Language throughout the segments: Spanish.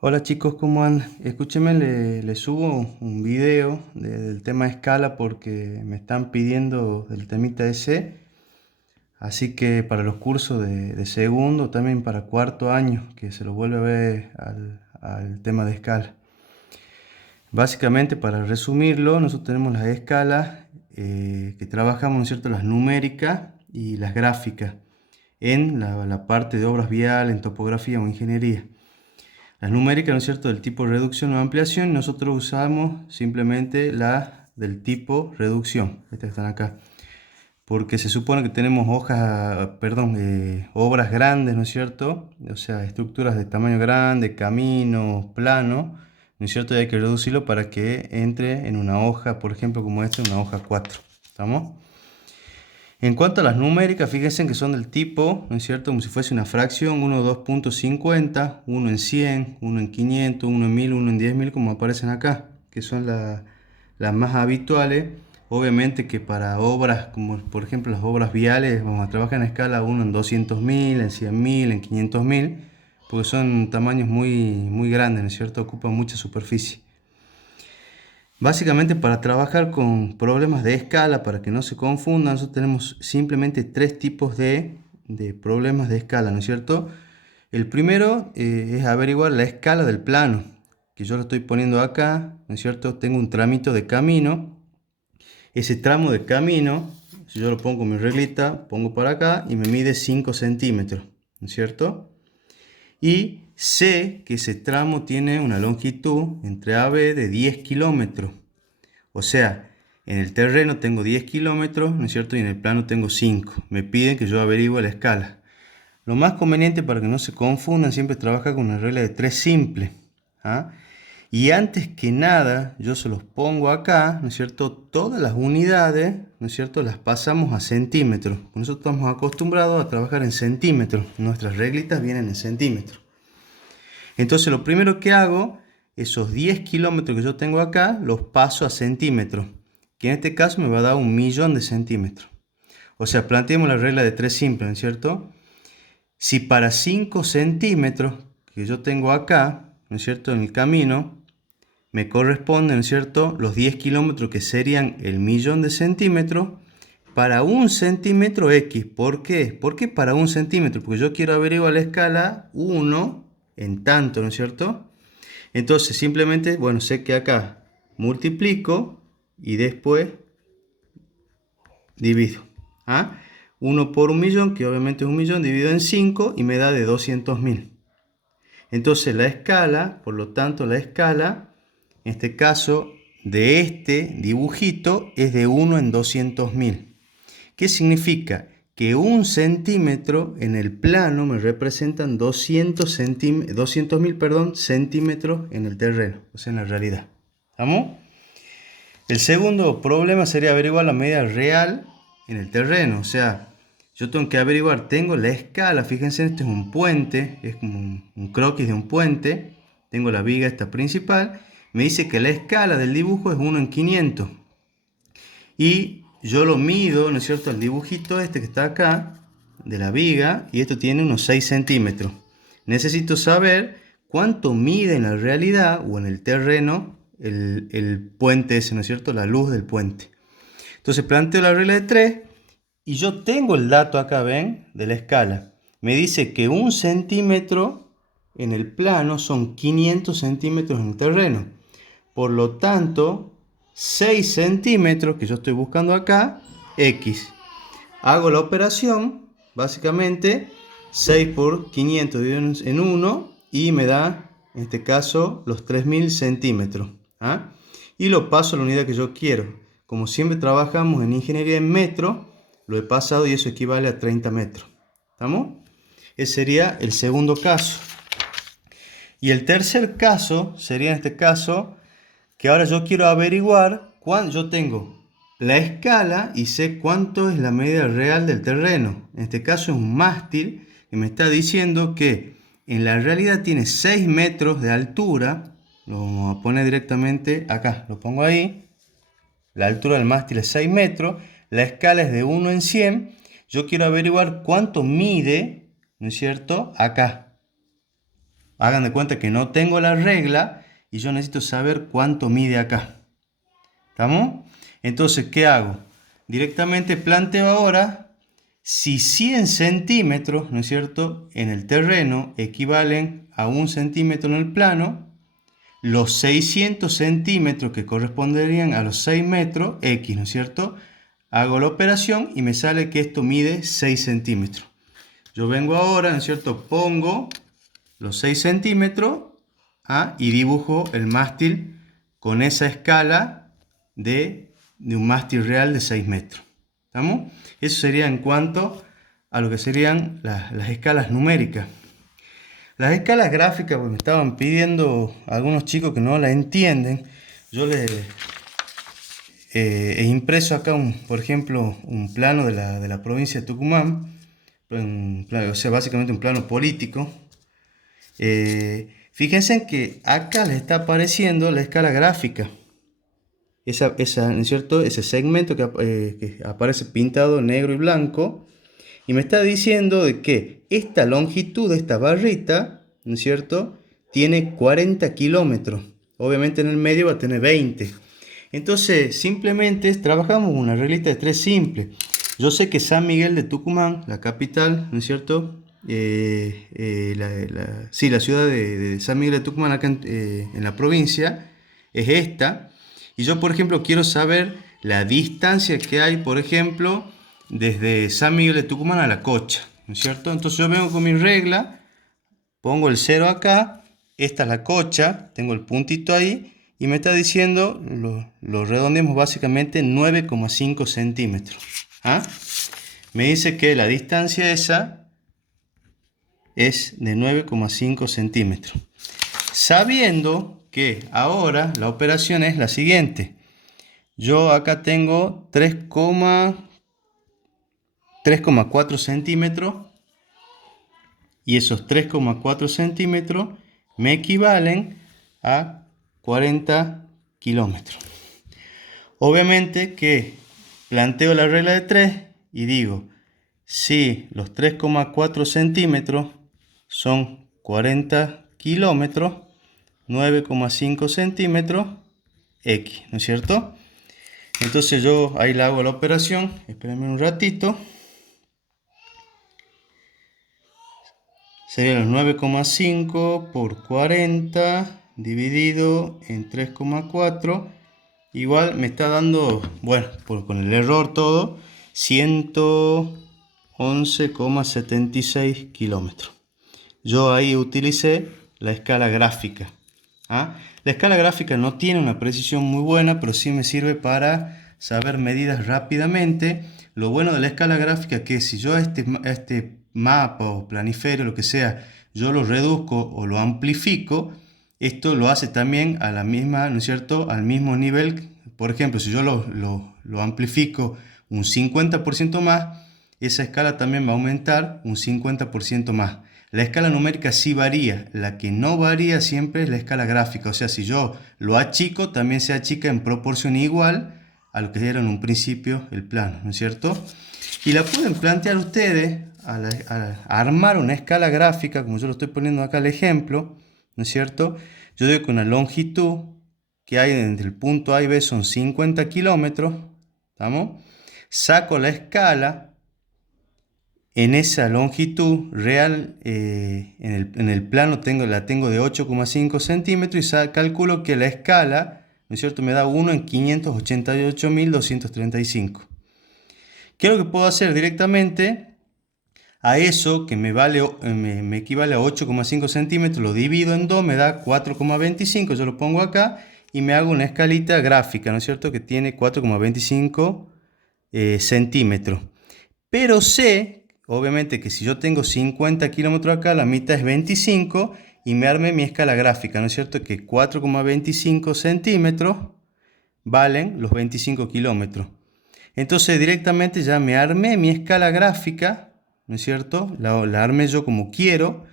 Hola chicos, ¿cómo andan? Escúchenme, le subo un video del tema escala porque me están pidiendo del temita ese. Así que para los cursos de segundo, también para cuarto año, que se lo vuelve a ver al tema de escala. Básicamente, para resumirlo, nosotros tenemos las escalas que trabajamos, ¿no es cierto?, las numéricas y las gráficas en la parte de obras viales, en topografía o ingeniería. Las numéricas, ¿no es cierto?, del tipo reducción o ampliación, nosotros usamos simplemente las del tipo reducción, estas que están acá, porque se supone que tenemos obras grandes, ¿no es cierto? O sea, estructuras de tamaño grande, caminos, plano, ¿no es cierto? Y hay que reducirlo para que entre en una hoja, por ejemplo, como esta, una hoja 4. ¿Estamos? En cuanto a las numéricas, fíjense que son del tipo, ¿no es cierto?, como si fuese una fracción: 1, 2.50, 1 en 100, 1 en 500, 1 en 1000, 1 en 10.000, como aparecen acá, que son las más habituales. Obviamente que para obras, como por ejemplo las obras viales, vamos a trabajar en escala 1 en 200.000, en 100.000, en 500.000, porque son tamaños muy grandes, ¿no es cierto?, ocupan mucha superficie. Básicamente, para trabajar con problemas de escala, para que no se confundan, nosotros tenemos simplemente tres tipos de problemas de escala, ¿no es cierto? El primero es averiguar la escala del plano, que yo lo estoy poniendo acá, ¿no es cierto? Tengo un tramito de camino. Ese tramo de camino, si yo lo pongo con mi reglita, pongo para acá y me mide 5 centímetros, ¿no es cierto? Y sé que ese tramo tiene una longitud entre AB de 10 kilómetros. O sea, en el terreno tengo 10 kilómetros, ¿no es cierto? Y en el plano tengo 5. Me piden que yo averigüe la escala. Lo más conveniente, para que no se confundan, siempre trabaja con una regla de 3 simple. ¿Ah? Y antes que nada, yo se los pongo acá, ¿no es cierto? Todas las unidades, ¿no es cierto?, las pasamos a centímetros. Nosotros estamos acostumbrados a trabajar en centímetros. Nuestras reglitas vienen en centímetros. Entonces lo primero que hago, esos 10 kilómetros que yo tengo acá, los paso a centímetros, que en este caso me va a dar 1.000.000 de centímetros. O sea, planteemos la regla de 3 simple, ¿no es cierto? Si para 5 centímetros que yo tengo acá, ¿no es cierto?, en el camino, me corresponden, ¿no es cierto?, los 10 kilómetros, que serían el 1.000.000 de centímetros, para 1 centímetro X. ¿Por qué? ¿Por qué para 1 centímetro? Porque yo quiero averiguar la escala 1 en tanto, ¿no es cierto? Entonces simplemente, bueno, sé que acá multiplico y después divido. ¿Ah? 1 por 1.000.000, que obviamente es 1.000.000, dividido en 5 y me da de 200.000. Entonces la escala, por lo tanto la escala, en este caso de este dibujito, es de 1 en 200.000. ¿Qué significa? Que 1 centímetro en el plano me representan 200.000, centímetros en el terreno, o sea, en la realidad. ¿Estamos? El segundo problema sería averiguar la medida real en el terreno. O sea, yo tengo que averiguar, tengo la escala. Fíjense, este es un puente, es como un croquis de un puente. Tengo la viga esta principal. Me dice que la escala del dibujo es 1 en 500. Y yo lo mido, ¿no es cierto?, el dibujito este que está acá, de la viga, y esto tiene unos 6 centímetros. Necesito saber cuánto mide en la realidad o en el terreno el puente ese, ¿no es cierto?, la luz del puente. Entonces planteo la regla de 3 y yo tengo el dato acá, ¿ven?, de la escala. Me dice que 1 centímetro en el plano son 500 centímetros en el terreno. Por lo tanto, 6 centímetros que yo estoy buscando acá, X. Hago la operación, básicamente 6 por 500 dividido en 1 y me da, en este caso, los 3.000 centímetros. ¿Ah? Y lo paso a la unidad que yo quiero. Como siempre trabajamos en ingeniería en metros, lo he pasado y eso equivale a 30 metros. ¿Estamos? Ese sería el segundo caso. Y el tercer caso sería, en este caso, que ahora yo quiero averiguar cuánto yo tengo la escala y sé cuánto es la medida real del terreno. En este caso es un mástil que me está diciendo que en la realidad tiene 6 metros de altura. Lo vamos a poner directamente acá, lo pongo ahí. La altura del mástil es 6 metros, la escala es de 1 en 100. Yo quiero averiguar cuánto mide, ¿no es cierto?, acá. Hagan de cuenta que no tengo la regla y yo necesito saber cuánto mide acá. ¿Estamos? Entonces, ¿qué hago? Directamente planteo ahora si 100 centímetros, ¿no es cierto?, en el terreno equivalen a 1 centímetro en el plano, los 600 centímetros que corresponderían a los 6 metros, X, ¿no es cierto? Hago la operación y me sale que esto mide 6 centímetros. Yo vengo ahora, ¿no es cierto?, pongo los 6 centímetros y dibujo el mástil con esa escala de un mástil real de 6 metros. ¿Estamos? Eso sería en cuanto a lo que serían las escalas numéricas. Las escalas gráficas, pues me estaban pidiendo algunos chicos que no la entienden. Yo les he impreso acá, por ejemplo, un plano de la provincia de Tucumán, o sea, básicamente un plano político. Fíjense en que acá les está apareciendo la escala gráfica. ¿No es cierto? Ese segmento que aparece pintado negro y blanco. Y me está diciendo de que esta longitud de esta barrita, ¿no es cierto?, tiene 40 kilómetros. Obviamente en el medio va a tener 20. Entonces, simplemente trabajamos una reglita de 3 simple. Yo sé que San Miguel de Tucumán, la capital, ¿no es cierto? Sí, la ciudad de San Miguel de Tucumán, acá en la provincia, es esta. Y yo, por ejemplo, quiero saber la distancia que hay, por ejemplo, desde San Miguel de Tucumán a La Cocha, ¿no es cierto? Entonces yo vengo con mi regla, pongo el 0 acá, esta es La Cocha, tengo el puntito ahí, y me está diciendo, lo redondeamos básicamente 9,5 centímetros. Me dice que la distancia esa es de 9,5 centímetros. Sabiendo que ahora la operación es la siguiente. Yo acá tengo 3,4 centímetros y esos 3,4 centímetros me equivalen a 40 kilómetros. Obviamente que planteo la regla de 3 y digo, si los 3,4 centímetros son 40 kilómetros, 9,5 centímetros, X, ¿no es cierto? Entonces yo ahí le hago la operación, espérenme un ratito. Sería los 9,5 por 40 dividido en 3,4. Igual me está dando, bueno, con el error todo, 111,76 kilómetros. Yo ahí utilicé la escala gráfica. La escala gráfica no tiene una precisión muy buena, pero sí me sirve para saber medidas rápidamente. Lo bueno de la escala gráfica es que si yo a este mapa o planiferio, lo que sea, yo lo reduzco o lo amplifico, esto lo hace también a la misma, ¿no es cierto?, al mismo nivel. Por ejemplo, si yo lo amplifico un 50% más, esa escala también va a aumentar un 50% más. La escala numérica sí varía, la que no varía siempre es la escala gráfica, o sea, si yo lo achico, también se achica en proporción igual a lo que era en un principio el plano, ¿no es cierto? Y la pueden plantear ustedes al armar una escala gráfica, como yo lo estoy poniendo acá el ejemplo, ¿no es cierto? Yo digo que una longitud que hay entre el punto A y B son 50 kilómetros, ¿estamos? Saco la escala. En esa longitud real, en el plano la tengo de 8,5 centímetros y calculo que la escala, ¿no es cierto?, me da 1 en 588.235. ¿Qué es lo que puedo hacer directamente? A eso que me equivale a 8,5 centímetros, lo divido en 2, me da 4,25, yo lo pongo acá y me hago una escalita gráfica, ¿no es cierto?, que tiene 4,25 centímetros. Pero sé, obviamente, que si yo tengo 50 kilómetros acá, la mitad es 25 y me armé mi escala gráfica, ¿no es cierto?, que 4,25 centímetros valen los 25 kilómetros. Entonces directamente ya me armé mi escala gráfica, ¿no es cierto? La armé yo como quiero.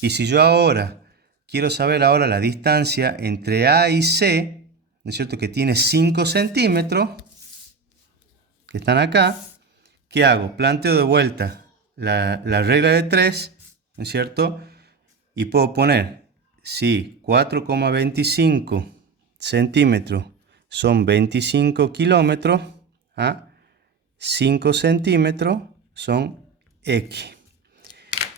Y si yo ahora quiero saber ahora la distancia entre A y C, ¿no es cierto?, que tiene 5 centímetros, que están acá, ¿qué hago? Planteo de vuelta la regla de 3, ¿no es cierto? Y puedo poner si 4,25 centímetros son 25 kilómetros, 5 centímetros son X.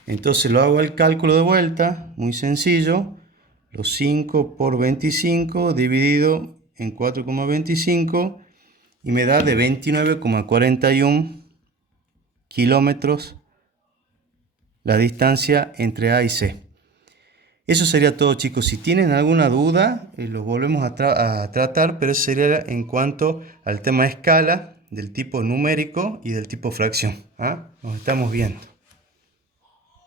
Entonces lo hago el cálculo de vuelta, muy sencillo. Los 5 por 25 dividido en 4,25 y me da de 29,41 kilómetros la distancia entre A y C. Eso sería todo, chicos. Si tienen alguna duda, lo volvemos a tratar, pero eso sería en cuanto al tema de escala, del tipo numérico y del tipo fracción. Nos estamos viendo.